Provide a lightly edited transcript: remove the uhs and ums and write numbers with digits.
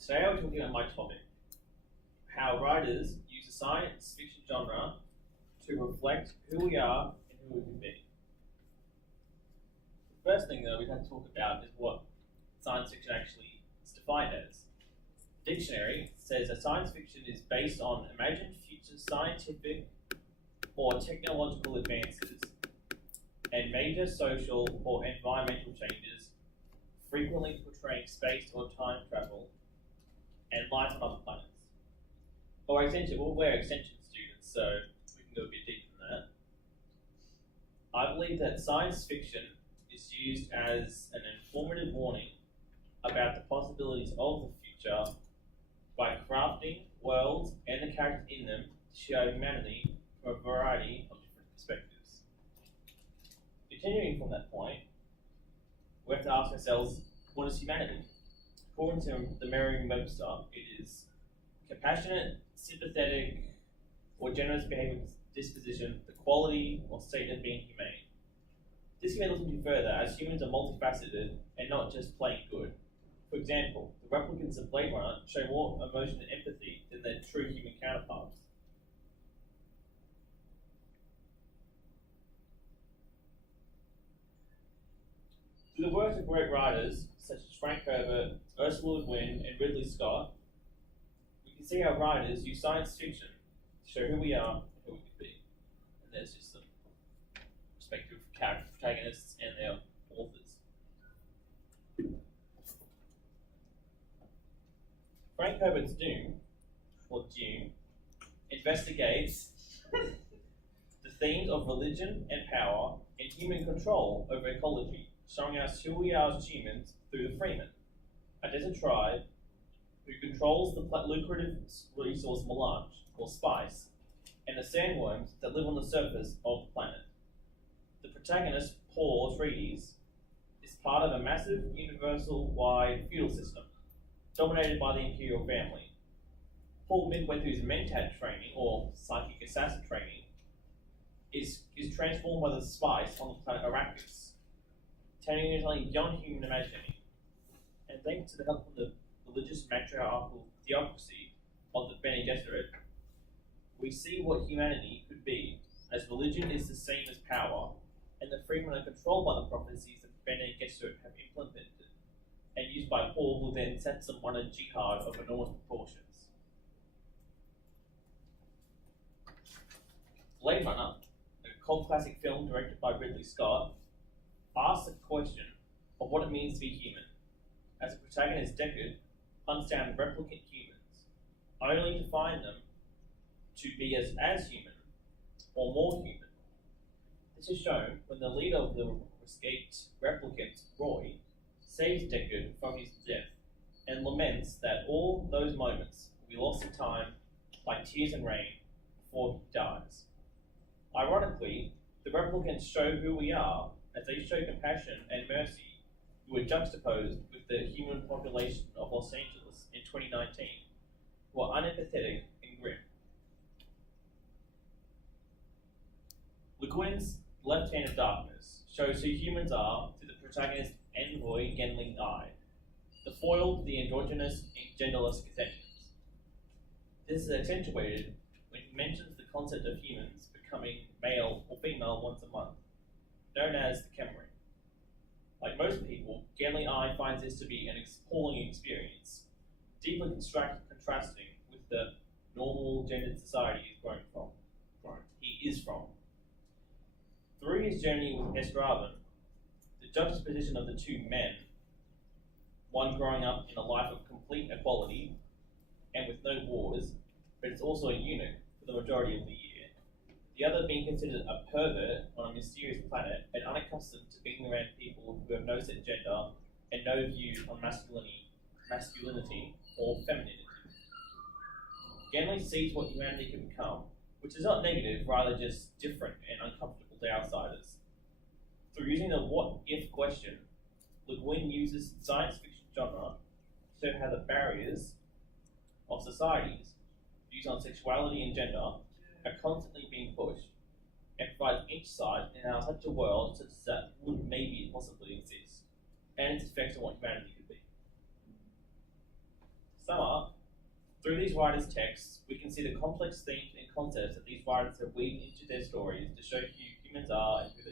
Today I'll be talking about my topic, how writers use the science fiction genre to reflect who we are and who we can be. The first thing that we have to talk about is what science fiction actually is defined as. The dictionary says that science fiction is based on imagined future scientific or technological advances and major social or environmental changes, frequently portraying space or time travel and life on other planets. Or extension, we're extension students, so we can go a bit deeper than that. I believe that science fiction is used as an informative warning about the possibilities of the future by crafting worlds and the characters in them to show humanity from a variety of different perspectives. Continuing from that point, we have to ask ourselves, what is humanity? According to the Merriam-Webster, it is compassionate, sympathetic, or generous behavior disposition, the quality or state of being humane. This can be looked into further, as humans are multifaceted and not just plain good. For example, the replicants of Blade Runner show more emotion and empathy than their true human counterparts. Through the works of great writers such as Frank Herbert, Ursula Le Guin, and Ridley Scott, we can see how writers use science fiction to show who we are and who we can be. And there's just some respective character protagonists and their authors. Frank Herbert's Dune, investigates the themes of religion and power and human control over ecology, showing us who we are as humans through the Freeman, a desert tribe who controls the lucrative resource melange, or spice, and the sandworms that live on the surface of the planet. The protagonist, Paul Atreides, is part of a massive universal-wide feudal system, dominated by the imperial family. Paul, midway through his mentat training, or psychic assassin training, is transformed by the spice on the planet Arrakis, turning into something beyond human imagining. And thanks to the help of the religious matriarchal theocracy of the Bene Gesserit, we see what humanity could be, as religion is the same as power, and the Freemen are controlled by the prophecies that Bene Gesserit have implemented, and used by Paul, who then sets them on a jihad of enormous proportions. Blade Runner, a cult classic film directed by Ridley Scott, asks the question of what it means to be human, as the protagonist Deckard hunts down replicant humans, only to find them to be as human, or more human. This is shown when the leader of the escaped replicant, Roy, saves Deckard from his death, and laments that all those moments will be lost in time like tears and rain before he dies. Ironically, the replicants show who we are as they show compassion and mercy, who are juxtaposed with the human population of Los Angeles in 2019, who are unempathetic and grim. Le Guin's Left Hand of Darkness shows who humans are through the protagonist envoy Genling Ai, the foil to the androgynous and genderless Cathetians. This is accentuated when he mentions the concept of humans becoming male or female once a month, known as the Chemering. Like most people, Genling Ai finds this to be an appalling experience, deeply contrasting with the normal gendered society he is from. Through his journey with Estraven, the juxtaposition of the two men, one growing up in a life of complete equality and with no wars, but is also a eunuch for the majority of the year, the other being considered a pervert on a mysterious planet and unaccustomed to being around people who have no set gender and no view on masculinity or femininity. Genling sees what humanity can become, which is not negative, rather just different and uncomfortable to outsiders. Through using the what-if question, Le Guin uses the science fiction genre to show how the barriers of societies, views on sexuality and gender, are constantly being pushed, and provides insight in how such a world such as that would maybe possibly exist, and its effects on what humanity could be. To Through these writers' texts, we can see the complex themes and concepts that these writers have weaved into their stories to show who humans are and who